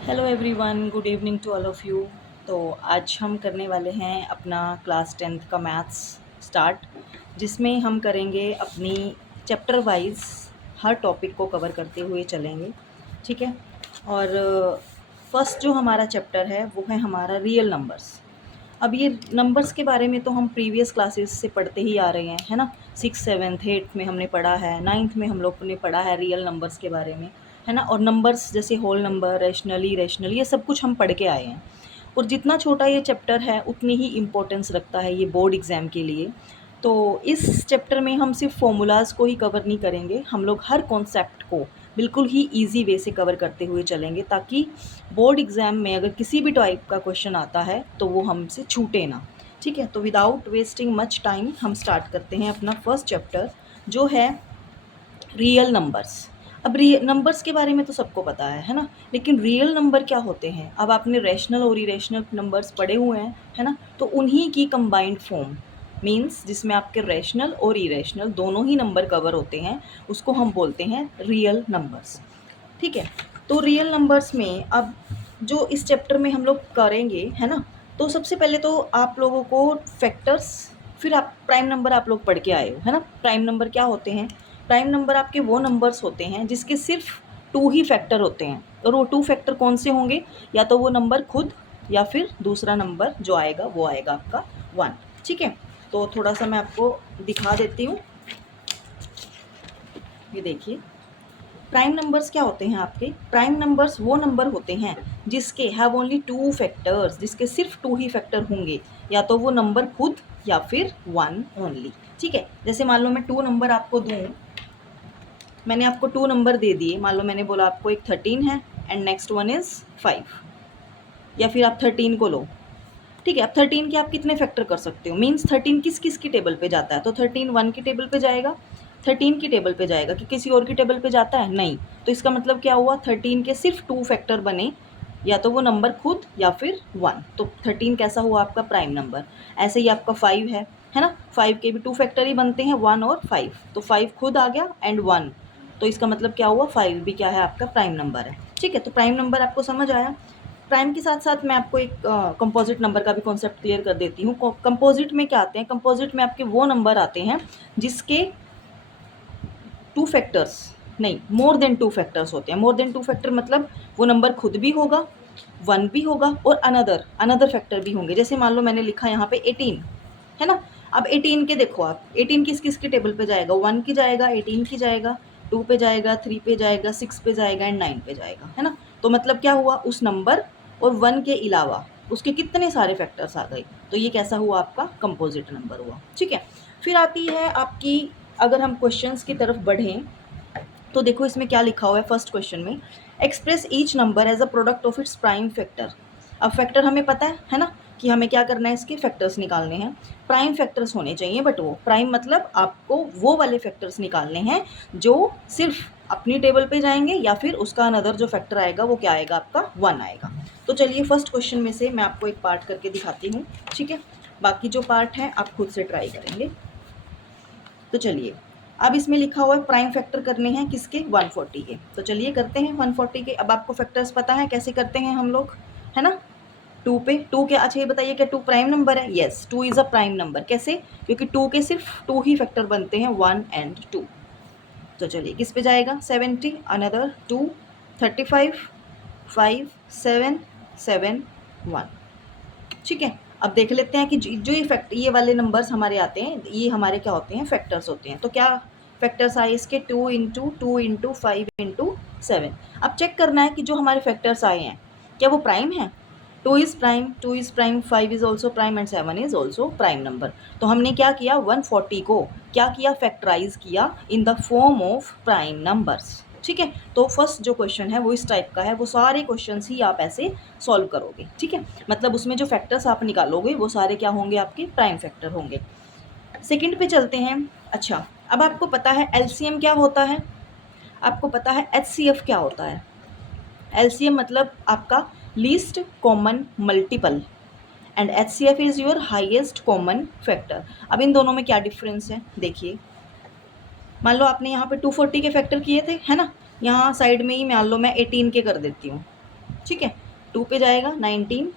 Hello everyone, good evening to all of you. तो आज हम करने वाले हैं अपना क्लास 10th का मैथ्स स्टार्ट, जिसमें हम करेंगे अपनी चैप्टर वाइज हर टॉपिक को कवर करते हुए चलेंगे। ठीक है। और फर्स्ट जो हमारा चैप्टर है वो है हमारा रियल नंबर्स। अब ये नंबर्स के बारे में तो हम प्रीवियस क्लासेस से पढ़ते ही आ रहे हैं, है ना। 6, 7, 8 में हमने पढ़ा है, 9th में हम लोग ने पढ़ा है रियल नंबर्स के बारे में, है ना। और नंबर्स जैसे होल नंबर, रैशनल, ये सब कुछ हम पढ़ के आए हैं। और जितना छोटा ये चैप्टर है उतनी ही इम्पोर्टेंस रखता है ये बोर्ड एग्ज़ाम के लिए। तो इस चैप्टर में हम सिर्फ फॉर्मूलाज़ को ही कवर नहीं करेंगे, हम लोग हर कॉन्सेप्ट को बिल्कुल ही ईजी वे से कवर करते हुए चलेंगे, ताकि बोर्ड एग्ज़ाम में अगर किसी भी टाइप का क्वेश्चन आता है तो वो हमसे छूटे ना। ठीक है। तो विदाउट वेस्टिंग मच टाइम हम स्टार्ट करते हैं अपना फर्स्ट चैप्टर, जो है रियल नंबर्स। अब रियल नंबर्स के बारे में तो सबको पता है ना। लेकिन रियल नंबर क्या होते हैं? अब आपने रैशनल और इरेशनल नंबर्स पढ़े हुए हैं, है ना। तो उन्हीं की कंबाइंड फॉर्म मीन्स जिसमें आपके रैशनल और इरेशनल दोनों ही नंबर कवर होते हैं, उसको हम बोलते हैं रियल नंबर्स। ठीक है। तो रियल नंबर्स में अब जो इस चैप्टर में हम लोग करेंगे, है ना। तो सबसे पहले तो आप लोगों को फैक्टर्स, फिर आप प्राइम नंबर आप लोग पढ़ के आए हो, है ना। प्राइम नंबर क्या होते हैं? प्राइम नंबर आपके वो नंबर्स होते हैं जिसके सिर्फ टू ही फैक्टर होते हैं। और वो टू फैक्टर कौन से होंगे? या तो वो नंबर खुद, या फिर दूसरा नंबर जो आएगा वो आएगा आपका 1। ठीक है। तो थोड़ा सा मैं आपको दिखा देती हूँ, ये देखिए। प्राइम नंबर्स क्या होते हैं आपके? प्राइम नंबर्स वो नंबर होते हैं जिसके हैव ओनली टू फैक्टर्स, जिसके सिर्फ टू ही फैक्टर होंगे, या तो वो नंबर खुद या फिर 1 ओनली। ठीक है। जैसे मान लो मैं 2 नंबर आपको दूँ, मैंने आपको 2 नंबर दे दिए, मान लो मैंने बोला आपको एक 13 है एंड नेक्स्ट वन इज़ 5, या फिर आप 13 को लो। ठीक है। अब 13 के आप कितने फैक्टर कर सकते हो? मीन्स 13 किस किस की टेबल पे जाता है? तो 13 1 की टेबल पे जाएगा, 13 की टेबल पे जाएगा, कि किसी और की टेबल पे जाता है? नहीं। तो इसका मतलब क्या हुआ? 13 के सिर्फ 2 फैक्टर बने, या तो वो नंबर खुद या फिर 1। तो 13 कैसा हुआ आपका? Prime number. ऐसे ही आपका 5 है ना। 5 के भी 2 फैक्टर ही बनते हैं, 1 और 5। तो 5 खुद आ गया एंड 1, तो इसका मतलब क्या हुआ? 5 भी क्या है? आपका प्राइम नंबर है। ठीक है। तो प्राइम नंबर आपको समझ आया। प्राइम के साथ साथ मैं आपको एक कंपोजिट नंबर का भी कॉन्सेप्ट क्लियर कर देती हूँ। कंपोजिट में क्या आते हैं? कंपोजिट में आपके वो नंबर आते हैं जिसके टू फैक्टर्स नहीं, मोर देन टू फैक्टर्स होते हैं। मोर देन टू फैक्टर मतलब वो नंबर खुद भी होगा, 1 भी होगा, और अनदर फैक्टर भी होंगे। जैसे मान लो मैंने लिखा यहाँ पे 18, है ना। अब 18 के देखो आप, 18 किस किस की टेबल पे जाएगा? 1 की जाएगा, 18 की जाएगा, 2 पे जाएगा, 3 पे जाएगा, 6 पे जाएगा एंड 9 पे जाएगा, है ना। तो मतलब क्या हुआ? उस नंबर और 1 के अलावा उसके कितने सारे फैक्टर्स आ गए, तो ये कैसा हुआ? आपका कंपोजिट नंबर हुआ। ठीक है। फिर आती है आपकी, अगर हम क्वेश्चंस की तरफ बढ़ें तो देखो इसमें क्या लिखा हुआ है फर्स्ट क्वेश्चन में, express each number as a product of its prime factor. अब फैक्टर हमें पता है ना, कि हमें क्या करना है? इसके फैक्टर्स निकालने हैं। प्राइम फैक्टर्स होने चाहिए, बट वो प्राइम मतलब आपको वो वाले फैक्टर्स निकालने हैं जो सिर्फ अपनी टेबल पे जाएंगे, या फिर उसका अनदर जो फैक्टर आएगा वो क्या आएगा? आपका 1 आएगा। तो चलिए फर्स्ट क्वेश्चन में से मैं आपको एक पार्ट करके दिखाती हूँ। ठीक है। बाकी जो पार्ट है आप खुद से ट्राई करेंगे। तो चलिए, अब इसमें लिखा हुआ है प्राइम फैक्टर करने हैं किसके? 140 के। तो चलिए करते हैं 140 के। अब आपको फैक्टर्स पता है कैसे करते हैं हम लोग, है ना। 2 पे 2 के, अच्छा ये बताइए क्या 2 प्राइम नंबर है? Yes, 2 is a prime number. कैसे? क्योंकि 2 के सिर्फ 2 ही फैक्टर बनते हैं, 1 एंड 2। तो चलिए किस पे जाएगा? 70, अनदर 2, 35, 5, 7, 7, 1। ठीक है। अब देख लेते हैं कि जो ये वाले नंबर्स हमारे आते हैं, ये हमारे क्या होते हैं? फैक्टर्स होते हैं। तो क्या फैक्टर्स आए इसके? 2 इंटू 2 इंटू 5 इंटू 7। अब चेक करना है कि जो हमारे फैक्टर्स आए हैं क्या वो प्राइम है? 2 is prime, 2 is prime, 5 is also prime and 7 is also prime number. तो हमने क्या किया? 140 को क्या किया? फैक्टराइज किया in the form of prime numbers. ठीक है। तो फर्स्ट जो क्वेश्चन है वो इस टाइप का है, वो सारे क्वेश्चंस ही आप ऐसे सॉल्व करोगे। ठीक है। मतलब उसमें जो फैक्टर्स आप निकालोगे वो सारे क्या होंगे? आपके प्राइम फैक्टर होंगे। सेकंड पे चलते हैं। अच्छा, अब आपको पता है एलसीएम क्या होता है? आपको पता है एचसीएफ क्या होता है? एलसीएम मतलब आपका least common multiple, and HCF is your highest common factor. अब इन दोनों में क्या डिफरेंस है देखिए। मान लो आपने यहाँ पे 240 के फैक्टर किए थे, है ना। यहाँ साइड में ही मान लो मैं 18 के कर देती हूँ। ठीक है, 2 पे जाएगा 19,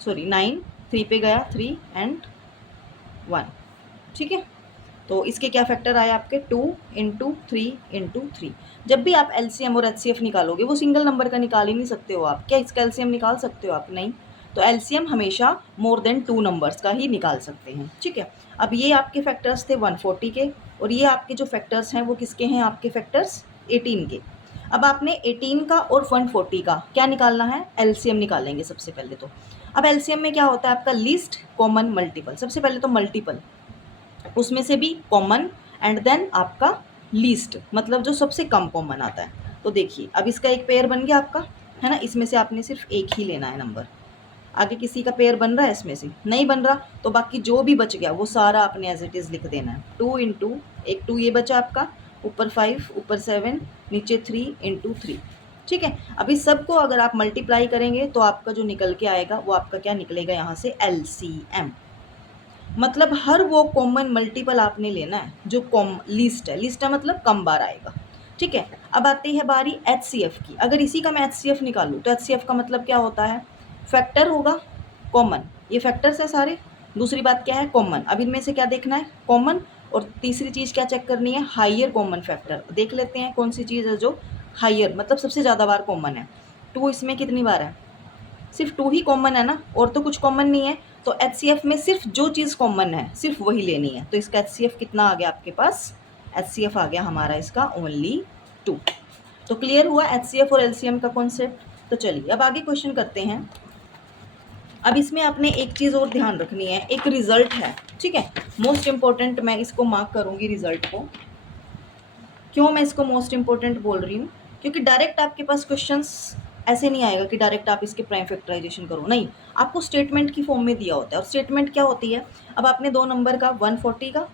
सॉरी 9, 3 पे गया 3 एंड 1। ठीक है, तो इसके क्या फैक्टर आए आपके 2 इंटू 3 इंटू 3। जब भी आप एलसीएम और एचसीएफ निकालोगे वो सिंगल नंबर का निकाल ही नहीं सकते हो आप। क्या इसका एलसीएम निकाल सकते हो आप? नहीं। तो एलसीएम हमेशा मोर देन 2 नंबर्स का ही निकाल सकते हैं। ठीक है, अब ये आपके फैक्टर्स थे 140 के, और ये आपके जो फैक्टर्स हैं वो किसके हैं? आपके फैक्टर्स 18 के। अब आपने 18 का और 140 का क्या निकालना है? एलसीएम निकालेंगे सबसे पहले तो। अब एलसीएम में क्या होता है आपका? Least common multiple. सबसे पहले तो मल्टीपल, उसमें से भी कॉमन, एंड देन आपका लीस्ट, मतलब जो सबसे कम कॉमन आता है। तो देखिए अब इसका एक पेयर बन गया आपका, है ना। इसमें से आपने सिर्फ एक ही लेना है नंबर। आगे किसी का पेयर बन रहा है? इसमें से नहीं बन रहा, तो बाकी जो भी बच गया वो सारा आपने एज इट इज़ लिख देना है। 2 इंटू, एक 2 ये बचा आपका, ऊपर 5, ऊपर 7, नीचे 3 इंटू 3। ठीक है, अभी सबको अगर आप मल्टीप्लाई करेंगे तो आपका जो निकल के आएगा वो आपका क्या निकलेगा? यहाँ से एलसीएम। मतलब हर वो कॉमन मल्टीपल आपने लेना है जो लीस्ट है। लीस्ट है मतलब कम बार आएगा। ठीक है, अब आती है बारी एचसीएफ की। अगर इसी का मैं एचसीएफ निकालूँ तो एचसीएफ का मतलब क्या होता है? फैक्टर होगा कॉमन, ये फैक्टर्स है सारे। दूसरी बात क्या है? कॉमन। अब इनमें से क्या देखना है? कॉमन। और तीसरी चीज़ क्या चेक करनी है? Higher common factor. देख लेते हैं कौन सी चीज़ है जो हाइयर, मतलब सबसे ज़्यादा बार कॉमन है। 2 इसमें कितनी बार है? सिर्फ 2 ही कॉमन है ना, और तो कुछ कॉमन नहीं है। तो एचसीएफ में सिर्फ जो चीज़ कॉमन है सिर्फ वही लेनी है। तो इसका एचसीएफ कितना आ गया आपके पास? एचसीएफ आ गया हमारा इसका ओनली 2। तो क्लियर हुआ एचसीएफ और एलसीएम का कॉन्सेप्ट। तो चलिए अब आगे क्वेश्चन करते हैं। अब इसमें आपने एक चीज़ और ध्यान रखनी है, एक रिजल्ट है। ठीक है, मोस्ट इंपॉर्टेंट, मैं इसको मार्क करूँगी रिजल्ट को। क्यों मैं इसको मोस्ट इंपॉर्टेंट बोल रही हूँ? क्योंकि डायरेक्ट आपके पास क्वेश्चंस ऐसे नहीं आएगा कि डायरेक्ट आप इसके प्राइम फैक्टराइजेशन करो, नहीं। आपको स्टेटमेंट की फॉर्म में दिया होता है। और स्टेटमेंट क्या होती है? अब आपने दो नंबर का 140 का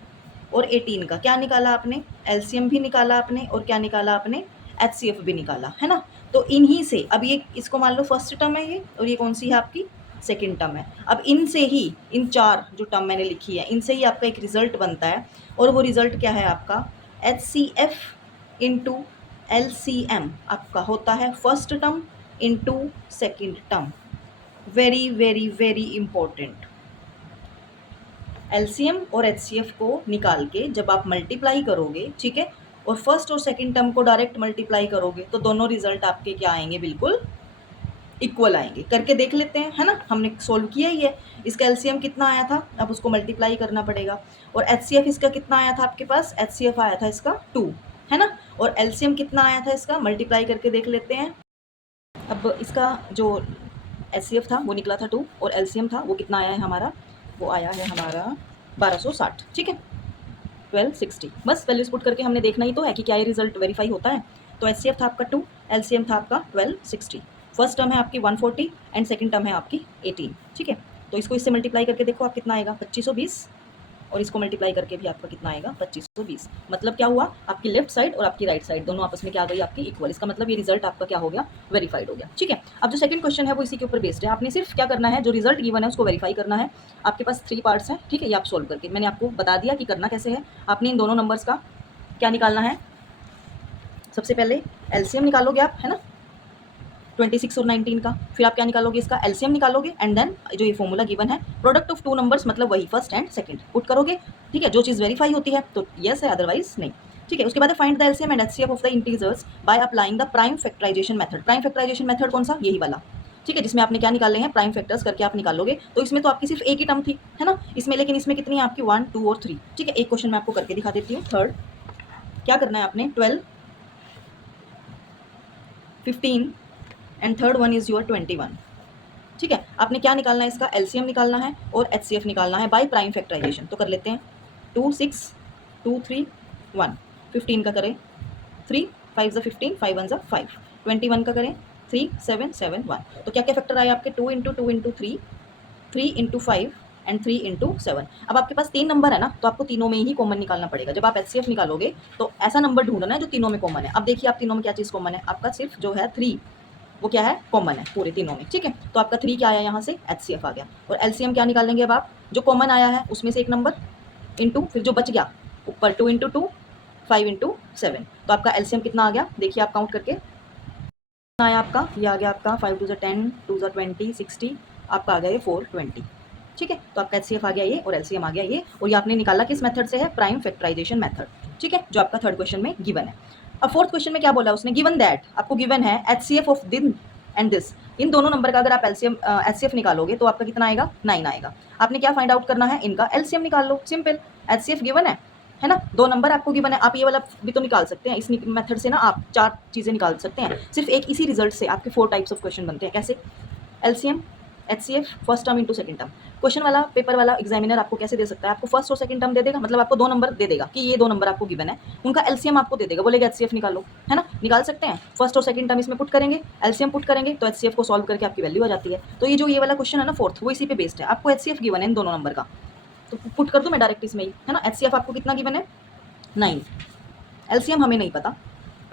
और 18 का क्या निकाला आपने? एलसीएम भी निकाला आपने, और क्या निकाला आपने? एचसीएफ भी निकाला, है ना। तो इन्हीं से, अब ये इसको मान लो फर्स्ट टर्म है ये, और ये कौन सी है आपकी? सेकेंड टर्म है। अब इनसे ही, इन चार जो टर्म मैंने लिखी है, इनसे ही आपका एक रिजल्ट बनता है। और वो रिजल्ट क्या है आपका? एचसीएफ इंटू एलसीएम आपका होता है first term into second term. Very very very important. LCM और एचसीएफ को निकाल के जब आप मल्टीप्लाई करोगे, ठीक है, और फर्स्ट और सेकेंड टर्म को डायरेक्ट मल्टीप्लाई करोगे, तो दोनों रिजल्ट आपके क्या आएंगे? बिल्कुल इक्वल आएंगे। करके देख लेते हैं, है ना। हमने सोल्व किया ही है। इसका एलसीएम कितना आया था? अब उसको मल्टीप्लाई करना पड़ेगा। और एचसीएफ इसका कितना आया था आपके पास? एचसीएफ आया था इसका 2, है ना। और एलसीएम कितना आया था इसका? मल्टीप्लाई करके देख लेते हैं। अब इसका जो एचसीएफ था वो निकला था 2, और एलसीएम था वो कितना आया है हमारा? वो आया है हमारा 1260। ठीक है, 1260। बस वैल्यूज पुट करके हमने देखना ही तो है कि क्या ये रिजल्ट वेरीफाई होता है। तो एचसीएफ था आपका 2, एलसीएम था आपका 1260। फर्स्ट टर्म है आपकी 140 एंड सेकंड टर्म है आपकी 18। ठीक है, तो इसको इससे मल्टीप्लाई करके देखो आप कितना आएगा? 2520। और इसको मल्टीप्लाई करके भी आपका कितना आएगा? 2520। मतलब क्या हुआ? आपकी लेफ्ट साइड और आपकी राइट साइड दोनों आपस में क्या आ गई? आपकी इक्वल। इसका मतलब ये रिजल्ट आपका क्या हो गया? वेरीफाइड हो गया। ठीक है, अब जो सेकंड क्वेश्चन है वो इसी के ऊपर बेस्ड है। आपने सिर्फ क्या करना है? जो रिजल्ट गिवन है उसको वेरीफाई करना है। आपके पास 3 पार्ट्स हैं, ठीक है, ये आप सोल्व करके, मैंने आपको बता दिया कि करना कैसे है। आपने इन दोनों नंबर्स का क्या निकालना है? सबसे पहले एलसीएम निकालोगे आप, है ना, 26 और 19 का। फिर आप क्या निकालोगे? इसका एलसीएम निकालोगे, एंड देन जो ये फॉर्मूला गिवन है, प्रोडक्ट ऑफ 2 नंबर्स, मतलब वही फर्स्ट एंड सेकंड पुट करोगे। ठीक है, जो चीज़ वेरीफाई होती है तो यस है, अदरवाइज नहीं। ठीक है, उसके बाद find the LCM and HCF of the integers by applying the prime factorisation method. Prime factorisation method कौन सा? यही वाला। ठीक है, जिसमें आपने क्या निकाले हैं? प्राइम फैक्टर्स करके आप निकालोगे। तो इसमें तो आपकी सिर्फ एक ही टर्म थी, है ना, इसमें, लेकिन इसमें कितनी है आपकी? 1, 2 और 3। ठीक है, एक क्वेश्चन मैं आपको करके दिखा देती हूँ। थर्ड क्या करना है आपने? 12, 15 and third one is your 21। ठीक है, आपने क्या निकालना है? इसका एलसीएम निकालना है और एचसीएफ निकालना है बाय प्राइम फैक्टराइजेशन। तो कर लेते हैं। 2, 6, 2, 3, 1। 15 का करें 3, 5 ज़ा 15, 5 1 ज़ा 5। 21 का करें 3, 7, 7, 1। तो क्या क्या फैक्टर आए आपके? 2 into 2 into 3, 3 into 5 and 3 into 7। अब आपके पास 3 नंबर है ना, तो आपको तीनों में ही कॉमन निकालना पड़ेगा। जब आप एचसीएफ निकालोगे तो ऐसा नंबर ढूंढना है जो तीनों में कॉमन है। अब देखिए आप तीनों में क्या चीज़ कॉमन है? आपका सिर्फ जो है 3, वो क्या है? कॉमन है पूरे तीनों में। ठीक है, तो आपका 3 क्या आया यहाँ से? एचसीएफ आ गया। और एलसीएम क्या निकालेंगे अब आप? जो कॉमन आया है उसमें से एक नंबर इंटू, फिर जो बच गया ऊपर 2 इंटू 2, 5 इंटू 7। तो आपका एलसीएम कितना आ गया? देखिए आप काउंट करके। आया आपका, ये आ गया आपका 5 2 10, 2 20, 60, आपका आ गया ये 420। ठीक है, तो आपका एचसीएफ आ गया ये और एलसीएम आ गया ये, और ये आपने निकाला किस मेथड से है, प्राइम फैक्टराइजेशन मेथड। ठीक है, जो आपका थर्ड क्वेश्चन में गिवन है। अब फोर्थ क्वेश्चन में क्या बोला उसने, गिवन दैट, आपको गिवन है एचसीएफ ऑफ दिन एंड दिस, इन दोनों नंबर का अगर आप एलसीएम एचसीएफ निकालोगे तो आपका कितना आएगा, 9 आएगा। आपने क्या फाइंड आउट करना है, इनका एलसीएम निकाल लो, सिंपल। एचसीएफ गिवन है ना, दो नंबर आपको गिवन है, आप ये वाला भी तो निकाल सकते हैं। इस मेथड से ना आप 4 चीज़ें निकाल सकते हैं, सिर्फ एक इसी रिजल्ट से आपके 4 टाइप्स ऑफ क्वेश्चन बनते हैं। कैसे, LCM, HCF, first term into second term. Question वाला, पेपर वाला एग्जामिनर आपको कैसे दे सकता है, आपको फर्स्ट और सेकंड टर्म दे देगा, मतलब आपको 2 नंबर दे देगा कि ये 2 नंबर आपको गिवन है, उनका एलसीएम आपको दे देगा, बोलेगा एचसीएफ निकालो, है ना, निकाल सकते हैं। फर्स्ट और सेकंड टर्म इसमें पुट करेंगे, एलसीएम पुट करेंगे, तो एचसीएफ को सॉल्व करके आपकी वैल्यू आ जाती है। तो ये जो ये वाला क्वेश्चन है ना फोर्थ, वो इसी पे बेस्ड है। आपको एचसीएफ गिवन है इन दोनों नंबर का, तो पुट कर दूं मैं डायरेक्ट इसमें ही, है ना। एचसीएफ आपको कितना गिवन है, 9। एलसीएम हमें नहीं पता,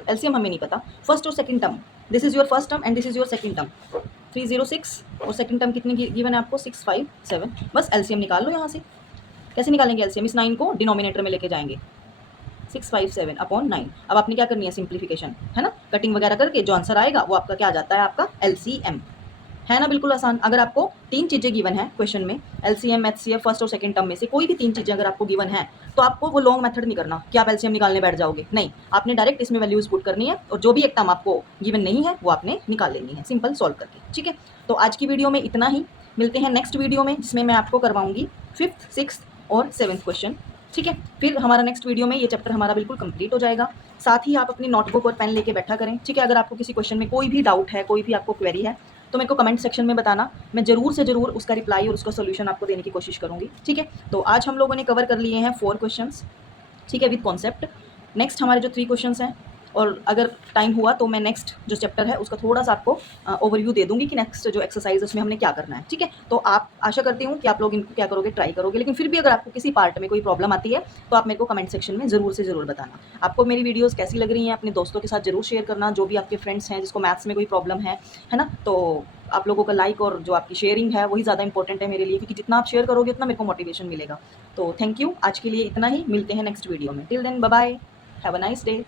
एलसीएम हमें नहीं पता। फर्स्ट और second term, this is your first term and this is your second term, 306, और सेकंड टर्म कितनी गिवन है आपको, 657। बस एलसीएम निकाल लो यहाँ से। कैसे निकालेंगे एलसीएम, इस 9 को डिनोमिनेटर में लेके जाएंगे, 657 अपॉन 9। अब आपने क्या करनी है, सिंप्लीफिकेशन, है ना, कटिंग वगैरह करके जो आंसर आएगा वो आपका क्या आ जाता है, आपका एलसीएम, है ना, बिल्कुल आसान। अगर आपको 3 चीज़ें गिवन है क्वेश्चन में, एलसीएम, एचसीएफ, फर्स्ट और सेकंड टर्म में से कोई भी 3 चीज़ें अगर आपको गिवन है, तो आपको वो लॉन्ग मेथड नहीं करना कि आप एलसीएम निकालने बैठ जाओगे, नहीं, आपने डायरेक्ट इसमें वैल्यूज पुट करनी है, और जो भी एक टर्म आपको गिवन नहीं है वो आपने निकाल लेनी है, सिंपल सॉल्व करके। ठीक है, तो आज की वीडियो में इतना ही, मिलते हैं नेक्स्ट वीडियो में, जिसमें मैं आपको करवाऊंगी 5th, 6th और 7th क्वेश्चन। ठीक है, फिर हमारा नेक्स्ट वीडियो में ये चैप्टर हमारा बिल्कुल कंप्लीट हो जाएगा। साथ ही आप अपनी नोटबुक और पेन लेके बैठा करें। ठीक है, अगर आपको किसी क्वेश्चन में कोई भी डाउट है, कोई भी आपको क्वेरी है, तो मेरे को कमेंट सेक्शन में बताना, मैं ज़रूर से ज़रूर उसका रिप्लाई और उसका सोल्यूशन आपको देने की कोशिश करूँगी। ठीक है, तो आज हम लोगों ने कवर कर लिए हैं 4 क्वेश्चंस, ठीक है, विद कॉन्सेप्ट। नेक्स्ट हमारे जो 3 क्वेश्चंस हैं, और अगर टाइम हुआ तो मैं नेक्स्ट जो चैप्टर है उसका थोड़ा सा आपको ओवरव्यू दे दूंगी कि नेक्स्ट जो एक्सरसाइज उसमें हमने क्या करना है। ठीक है, तो आप, आशा करती हूँ कि आप लोग इनको क्या करोगे, ट्राई करोगे। लेकिन फिर भी अगर आपको किसी पार्ट में कोई प्रॉब्लम आती है तो आप मेरे को कमेंट सेक्शन में ज़रूर से ज़रूर बताना। आपको मेरी वीडियोज़ कैसी लग रही हैं, अपने दोस्तों के साथ ज़रूर शेयर करना, जो भी आपके फ्रेंड्स हैं जिसको मैथ्स में कोई प्रॉब्लम है ना। तो आप लोगों का लाइक और जो आपकी शेयरिंग है वही ज़्यादा इंपॉर्टेंट है मेरे लिए, क्योंकि जितना आप शेयर करोगे उतना मेरे को मोटिवेशन मिलेगा। तो थैंक यू, आज के लिए इतना ही, मिलते हैं नेक्स्ट वीडियो में। Till then bye bye, have a nice day.